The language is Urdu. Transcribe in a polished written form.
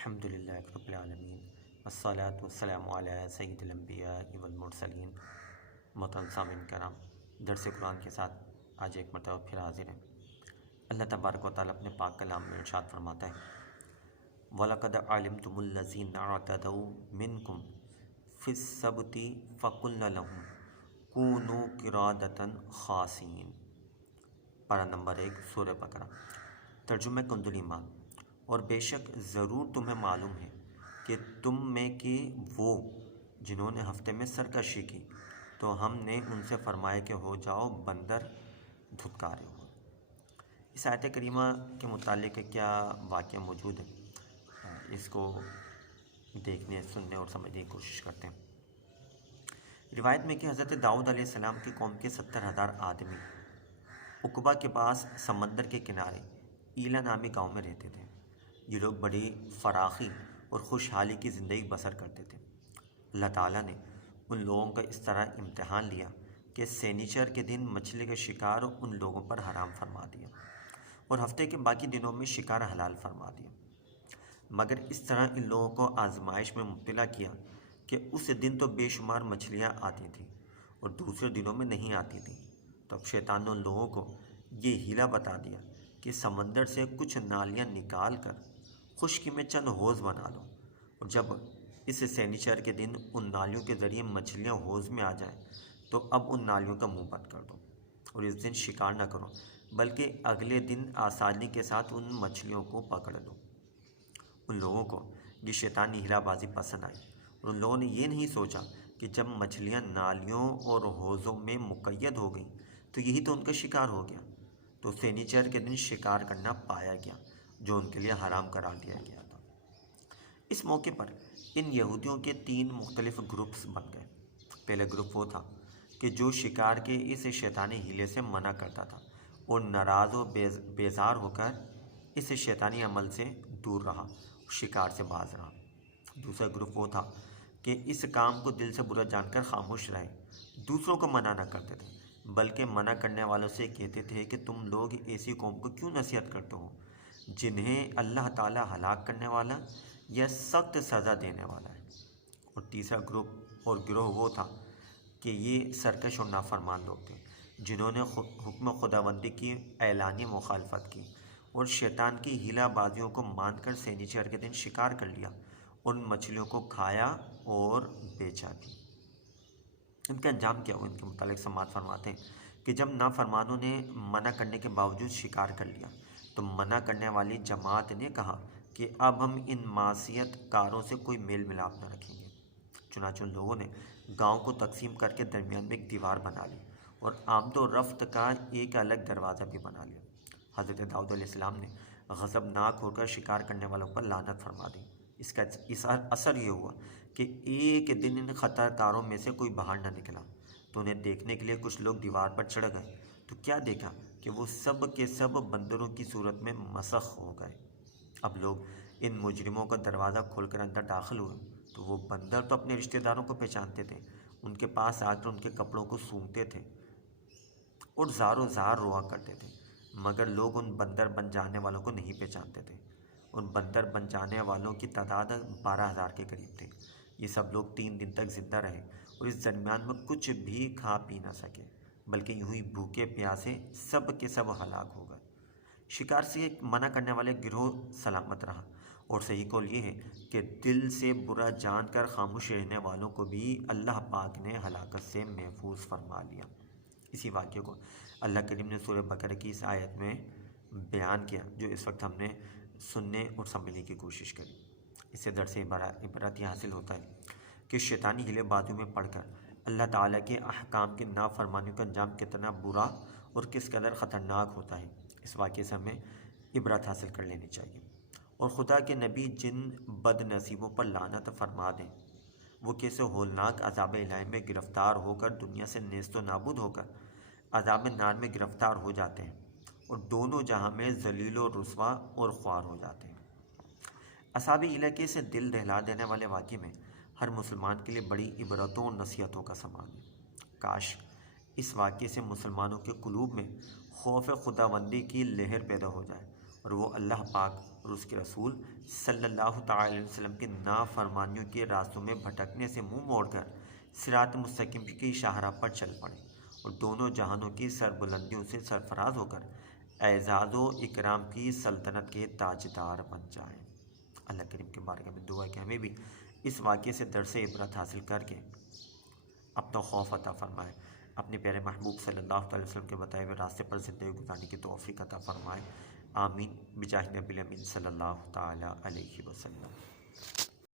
الحمدللہ رب العالمین والصلاة والسلام علی سید الانبیاء والمرسلین۔ محترم سامعین کرام، درس قرآن کے ساتھ آج ایک مرتبہ پھر حاضر ہیں۔ اللہ تبارک و تعالیٰ اپنے پاک کلام میں ارشاد فرماتا ہے وَلَقَدْ عَلِمْتُمُ الَّذِينَ اعْتَدَوْا مِنْكُمْ فِي السَّبْتِ فَقُلْنَا لَهُمْ كُونُوا قِرَادَةً خَاسِئِينَ۔ پارہ نمبر 1 سورہ بقرہ۔ ترجمہ کنز ایمان۔ اور بے شک ضرور تمہیں معلوم ہے کہ تم میں کے وہ جنہوں نے ہفتے میں سرکشی کی تو ہم نے ان سے فرمایا کہ ہو جاؤ بندر دھتکارے ہو۔ اس آیت کریمہ کے متعلق کیا واقعہ موجود ہے، اس کو دیکھنے، سننے اور سمجھنے کی کوشش کرتے ہیں۔ روایت میں کہ حضرت داؤد علیہ السلام کی قوم کے 70,000 آدمی عقبہ کے پاس سمندر کے کنارے ایلا نامی گاؤں میں رہتے تھے۔ یہ لوگ بڑی فراخی اور خوشحالی کی زندگی بسر کرتے تھے۔ اللہ تعالیٰ نے ان لوگوں کا اس طرح امتحان لیا کہ سینیچر کے دن مچھلی کا شکار ان لوگوں پر حرام فرما دیا اور ہفتے کے باقی دنوں میں شکار حلال فرما دیا، مگر اس طرح ان لوگوں کو آزمائش میں مبتلا کیا کہ اس دن تو بے شمار مچھلیاں آتی تھیں اور دوسرے دنوں میں نہیں آتی تھیں۔ تو اب شیطان نے ان لوگوں کو یہ ہیلا بتا دیا کہ سمندر سے کچھ نالیاں نکال کر خشکی میں چند حوض بنا لو، اور جب اس سینیچر کے دن ان نالیوں کے ذریعے مچھلیاں حوض میں آ جائیں تو اب ان نالیوں کا منہ بند کر دو اور اس دن شکار نہ کرو، بلکہ اگلے دن آسانی کے ساتھ ان مچھلیوں کو پکڑ لو۔ ان لوگوں کو یہ شیطانی ہیلا بازی پسند آئی اور ان لوگوں نے یہ نہیں سوچا کہ جب مچھلیاں نالیوں اور حوضوں میں مقید ہو گئیں تو یہی تو ان کا شکار ہو گیا۔ تو سینیچر کے دن شکار کرنا پایا گیا جو ان کے لیے حرام قرار دیا گیا تھا۔ اس موقع پر ان یہودیوں کے 3 مختلف گروپس بن گئے۔ پہلا گروپ وہ تھا کہ جو شکار کے اس شیطانی ہیلے سے منع کرتا تھا اور ناراض و بیزار ہو کر اس شیطانی عمل سے دور رہا، شکار سے باز رہا۔ دوسرا گروپ وہ تھا کہ اس کام کو دل سے برا جان کر خاموش رہے، دوسروں کو منع نہ کرتے تھے بلکہ منع کرنے والوں سے کہتے تھے کہ تم لوگ ایسی قوم کو کیوں نصیحت کرتے ہو جنہیں اللہ تعالیٰ ہلاک کرنے والا یا سخت سزا دینے والا ہے۔ اور تیسرا گروپ اور گروہ وہ تھا کہ یہ سرکش اور نافرمان لوگ تھے جنہوں نے حکم خداوندی کی اعلانی مخالفت کی اور شیطان کی ہیلا بازیوں کو مان کر سینیچر کے دن شکار کر لیا، ان مچھلیوں کو کھایا اور بیچا بھی۔ ان کا انجام کیا ہوا، ان کے متعلق سماعت فرماتے ہیں کہ جب نافرمانوں نے منع کرنے کے باوجود شکار کر لیا تو منع کرنے والی جماعت نے کہا کہ اب ہم ان معصیت کاروں سے کوئی میل ملاپ نہ رکھیں گے۔ چنانچہ ان لوگوں نے گاؤں کو تقسیم کر کے درمیان میں ایک دیوار بنا لی اور آمد و رفت کا ایک الگ دروازہ بھی بنا لیا۔ حضرت داؤد علیہ السلام نے غضبناک ہو کر شکار کرنے والوں پر لعنت فرما دی۔ اس کا اثر یہ ہوا کہ ایک دن ان خطا کاروں میں سے کوئی باہر نہ نکلا تو انہیں دیکھنے کے لیے کچھ لوگ دیوار پر چڑھ گئے تو کیا دیکھا کہ وہ سب کے سب بندروں کی صورت میں مسخ ہو گئے۔ اب لوگ ان مجرموں کا دروازہ کھول کر اندر داخل ہوئے تو وہ بندر تو اپنے رشتہ داروں کو پہچانتے تھے، ان کے پاس آ کر ان کے کپڑوں کو سونگھتے تھے اور زار و زار روا کرتے تھے، مگر لوگ ان بندر بن جانے والوں کو نہیں پہچانتے تھے۔ ان بندر بن جانے والوں کی تعداد 12,000 کے قریب تھی۔ یہ سب لوگ 3 دن تک زندہ رہے اور اس درمیان میں کچھ بھی کھا پی نہ سکے، بلکہ یوں ہی بھوکے پیاسے سب کے سب ہلاک ہو گئے۔ شکار سے منع کرنے والے گروہ سلامت رہا، اور صحیح قول یہ ہے کہ دل سے برا جان کر خاموش رہنے والوں کو بھی اللہ پاک نے ہلاکت سے محفوظ فرما لیا۔ اسی واقعے کو اللہ کریم نے سورہ بقرہ کی اس آیت میں بیان کیا جو اس وقت ہم نے سننے اور سمجھنے کی کوشش کری۔ اس سے درس عبرت یہ حاصل ہوتا ہے کہ شیطانی ہیلے بازیوں میں پڑھ کر اللہ تعالیٰ کے احکام کی نافرمانیوں کا انجام کتنا برا اور کس قدر خطرناک ہوتا ہے، اس واقعے سے ہمیں عبرت حاصل کر لینی چاہیے۔ اور خدا کے نبی جن بد نصیبوں پر لعنت فرما دیں وہ کیسے ہولناک عذاب الہی میں گرفتار ہو کر دنیا سے نیست و نابود ہو کر عذاب نار میں گرفتار ہو جاتے ہیں اور دونوں جہاں میں ذلیل و رسوا اور خوار ہو جاتے ہیں۔ اصحاب علاقے سے دل دہلا دینے والے واقعے میں ہر مسلمان کے لیے بڑی عبرتوں اور نصیحتوں کا سامان ہے۔ کاش اس واقعے سے مسلمانوں کے قلوب میں خوف خداوندی کی لہر پیدا ہو جائے اور وہ اللہ پاک اور اس کے رسول صلی اللہ تعالی علیہ وسلم کے نافرمانیوں کے راستوں میں بھٹکنے سے منہ موڑ کر صراط مستقیم کی شاہراہ پر چل پڑے اور دونوں جہانوں کی سربلندیوں سے سرفراز ہو کر اعزاز و اکرام کی سلطنت کے تاجدار بن جائیں۔ اللہ کریم کے بارگاہ میں دعا ہے کہ ہمیں بھی اس واقعے سے درس عبرت حاصل کر کے اپنا خوف عطا فرمائے، اپنے پیارے محبوب صلی اللہ علیہ وسلم کے بتائے ہوئے راستے پر زندگی گزارنے کی توفیق عطا فرمائے۔ آمین بجاہ نبی الامین صلی اللہ تعالی علیہ وسلم۔